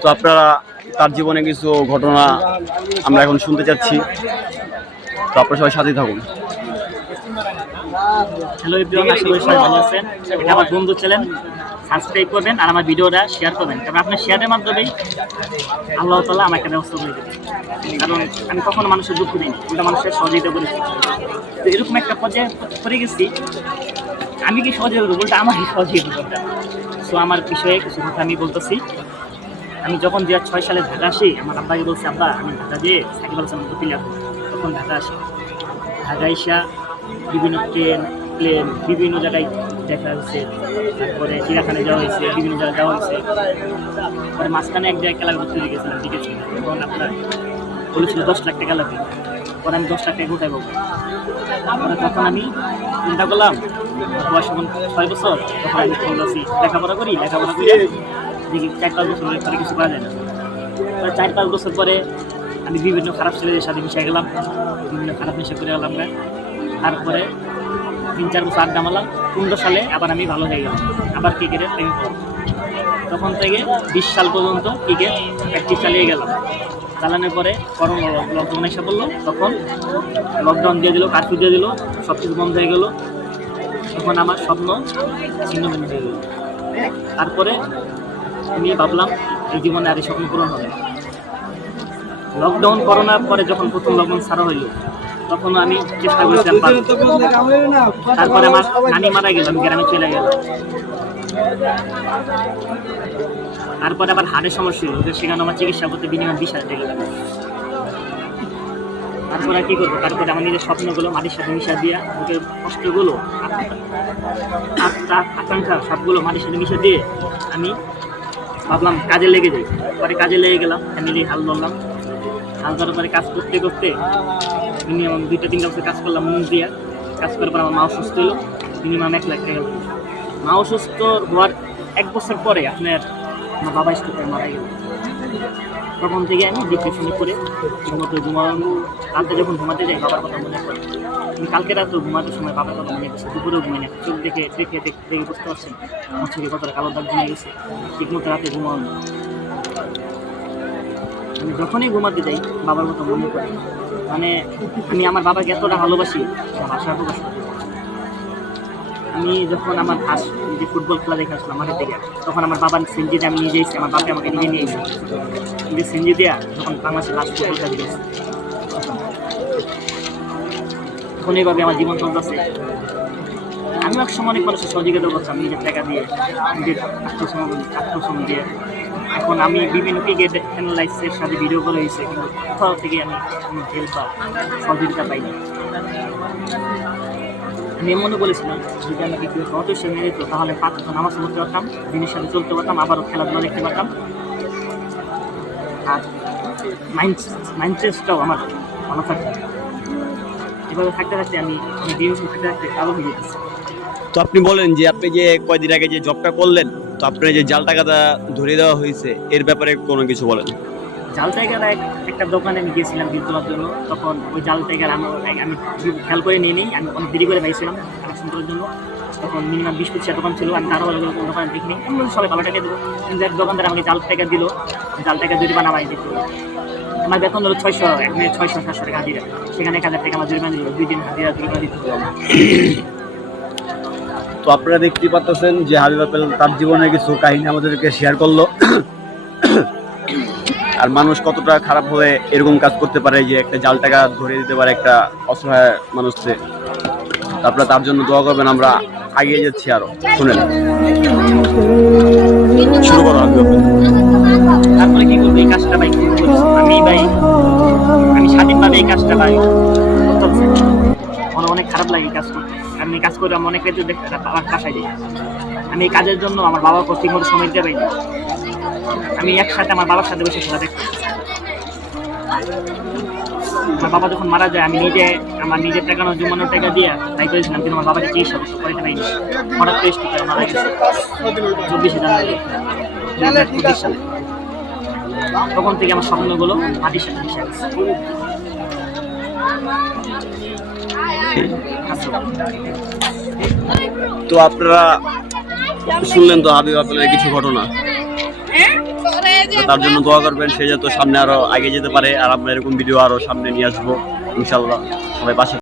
তো আপনারা, তার জীবনে কিছু ঘটনা আমরা এখন শুনতে চাচ্ছি। তো আপনারা সবাই সাথেই থাকুন। হ্যালো এভরিওয়ান, আশা করি আছেন। আমার বন্ধু চ্যানেল সাবস্ক্রাইব করবেন আর আমার ভিডিওটা শেয়ার করবেন। কারণ আপনার শেয়ারের মাধ্যমেই আল্লাহ তালা আমাকে ব্যবস্থা করে দেবে কারণ আমি কখনো মানুষের দুঃখ দিই ওটা মানুষের সহযোগিতা করেছি। তো এরকম একটা পর্যায়ে পড়ে গেছি। আমি কি সহযোগিতা করব? বলতে আমারই সহযোগিতা। করতে সো আমার বিষয়ে কিছু কথা আমি বলতেছি। আমি যখন দু ছয় সালে ঢাকা আসি, আমার আব্বাকে বলছি, আব্বা, আমি ঢাকা যেয়ে সাকিব আল হাসান তখন ঢাকা আসি। ঢাকা এসা বিভিন্ন ট্রেন, প্লেন, বিভিন্ন জায়গায় দেখা হয়েছে। তারপরে চিড়াখানে যাওয়া হয়েছে, বিভিন্ন জায়গায় যাওয়া হয়েছে। পরে মাঝখানে এক জায়গায় খেলা ঘুরতে গেছিলাম দেখেছি তখন আপনার বলেছিল দশ লাখ টাকা লাগবে। পরে আমি দশ লাখ টাকা কোথায় পাবো? তখন আমি চিন্তা করলাম, বয়স এখন ছয় বছর। তখন আমি লেখাপড়া করি লেখাপড়া করি। দেখি চার পাঁচ বছর পরে কিছু করা যায় না। চার পাঁচ বছর পরে আমি বিভিন্ন খারাপ ছেলেদের সাথে মিশে গেলাম, বিভিন্ন খারাপ নেশা করে গেলাম তারপরে তিন চার বছর আড্ডা মারলাম, পনেরো সালে আবার আমি ভালো হয়ে গেলাম। আবার ক্রিকেটের প্রেমে তখন থেকে বিশ সাল পর্যন্ত ক্রিকেট প্র্যাকটিস চালিয়ে গেলাম। চালানোর পরে করোনা লকডাউন এসে পড়ল। তখন লকডাউন দিয়ে দিল কারফিউ দিয়ে দিল সব কিছু বন্ধ হয়ে গেলো। তখন আমার স্বপ্ন ছিন্ন হয়ে গেল। তারপরে আমি ভাবলাম এই জীবনে আর এই স্বপ্ন পূরণ হবে লকডাউন করোনার পরে যখন প্রথম লকডাউন ছাড়া হইল, তখন আমি চেষ্টা করেছিলাম তারপরে আমার নানি মারা গেলাম গ্রামে চলে গেলাম। তারপরে আবার হাড়ের সমস্যা হলো সেখানে আমার চিকিৎসা করতে বিনিময় বিশ হাজার টাকা লাগল। তারপরে কি করব? তারপরে আমার নিজের স্বপ্নগুলো মাটির সাথে মিশা দিয়া বুকের কষ্টগুলো আকাঙ্ক্ষা সবগুলো মাটির সাথে মিশা দিয়ে আমি ভাবলাম কাজে লেগে যাই। পরে কাজে লেগে গেলাম ফ্যামিলি হাল ধরলাম। হাল ধরার পরে কাজ করতে করতে মিনিমাম দুইটা, তিনটা বছর কাজ করলাম মন দিয়ে। কাজ করার পর আমার মা অসুস্থ হলো মিনিমাম এক লাখ টাকা। মা অসুস্থ হওয়ার এক বছর পরে আপনার আমার বাবা স্ট্রোকে মারা গেল। তখন থেকে আমি ডিপ্রেশনে পড়ে ঘুমোতে ঘুমানো রাতে যখন ঘুমাতে যাই, বাবার কথা মনে পড়ে। আমি কালকে রাতে ঘুমাতে সময় বাবার কথা মনে পড়ছে দুপুরেও ঘুমিয়ে না। চোখ দেখে দেখে দেখে দেখে বুঝতে পারছেন, আমার চোখে কতটা কালো দাগ জমে গেছে। ঠিক মতো রাতে ঘুমানো আমি যখনই ঘুমাতে যাই, বাবার কথা মনে পড়ে। মানে আমি আমার বাবাকে এতটা ভালোবাসি ভাষা প্রকাশ না। আমি যখন আমার ফার্স্ট যে ফুটবল খেলা দেখে আসলাম মাঠের দিকে, তখন আমার বাবার সেঞ্জিতে আমি নিজে এসেছি আমার বাপে আমাকে নিজে নিয়ে এসেছি নিজে সেঞ্জি দেওয়া যখন বাংলাদেশের লাস্ট ফুটবলটা দিয়েছে তখন এইভাবে আমার জীবন চলতেছে। আমি এক সময় অনেক মানুষের সহযোগিতা করতাম, নিজের টাকা দিয়ে, নিজের আত্মসমর্পণ আত্মসমর্পণ দিয়ে। এখন আমি বিভিন্ন ক্রিকেট অ্যানালাইসের সাথে ভিডিও করে হয়েছে, কিন্তু কোথাও থেকে আমি কোনো হেল্প বা সহযোগিতা পাইনি। আমি এমনও বলেছিলাম, যদি আমাকে কেউ সদস্য মেনে দিত, তাহলে পাঁচ নামাজ পড়তে পারতাম, দিনের সাথে চলতে পারতাম, আবারও খেলাধুলা দেখতে পারতাম। আর মাইন্ড মাইন্ডসেটটাও আমার ভালো থাকতো। এভাবে থাকতে থাকতে আমি আমি থাকতে থাকতে কালো হয়ে যেতেছি তো আপনি বলেন যে আপনি যে কয়দিন আগে যে জবটা করলেন, তো আপনার যে জাল টাকাটা ধরে দেওয়া হয়েছে, এর ব্যাপারে কোনো কিছু বলেন? জাল টাইগার এক, একটা দোকানে আমি গিয়েছিলাম বিল তোলার জন্য। তখন ওই জাল টাইগার আমি আমি খেয়াল করে নিয়ে নিই আমি অনেক দেরি করে পাইছিলাম কালেকশন করার জন্য। তখন মিনিমাম বিশ পঁচিশ দোকান ছিল, আমি তারও ভালো কোনো দোকানে দেখিনি। আমি সবাই ভালো টাকা দেবো কিন্তু এক দোকানদার আমাকে জাল টাইগার দিল। জাল টাইগার যদি বানাবাই দিত আমার বেতন হলো ছয়শো এখানে ছয়শো, সাতশো টাকা হাজিরা। সেখানে এক হাজার টাকা আমার জরিমানা দিল। দুই দিন হাজিরা, জরিমানা দিতে হবে তো আপনারা দেখতেই পাচ্ছেন যে হাবিব আপেল তার জীবনের কিছু কাহিনী আমাদেরকে শেয়ার করল। আর মানুষ কতটা খারাপ হলে এরকম কাজ করতে পারে যে একটা জাল টাকা ধরে দিতে পারে একটা অসহায় মানুষকে? তারপরে তার জন্য দোয়া করবেন আমরা আগিয়ে যাচ্ছি আরও। শুনেন শুরু করো তারপরে কি করব? এই কাজটা ভাই আমি ভাই আমি স্বাধীনভাবে এই কাজটা ভাই করতে আমার অনেক খারাপ লাগে এই কাজ করতে। আমি কাজ করে আমি অনেক ক্ষেত্রে দেখতে বাবার বাসায় যাই। আমি এই কাজের জন্য আমার বাবাকে ঠিক মতো সময় দিতে পারিনি আমি একসাথে আমার বাবার সাথে বসে সেটা দেখতে আমার বাবা যখন মারা যায় আমি নিজে আমার নিজের টাকা না জমানোর টাকা দিয়ে তাই করেছিলাম কিন্তু আমার বাবাকে চিকিৎসা করতে করতে পারিনি। হঠাৎ করে স্ট্রোক করে মারা গেছে চব্বিশে জানুয়ারি দু হাজার পঁচিশ সালে তখন থেকে আমার স্বপ্নগুলো মাটির সাথে মিশে গেছে। তো আপনারা শুনলেন তো হাবিব আপেলের কিছু ঘটনা। তার জন্য দোয়া করবেন, সে যাতে সামনে আরও আগে যেতে পারে। আর আমরা এরকম ভিডিও আরও সামনে নিয়ে আসব, ইনশাল্লাহ। সবাই পাশে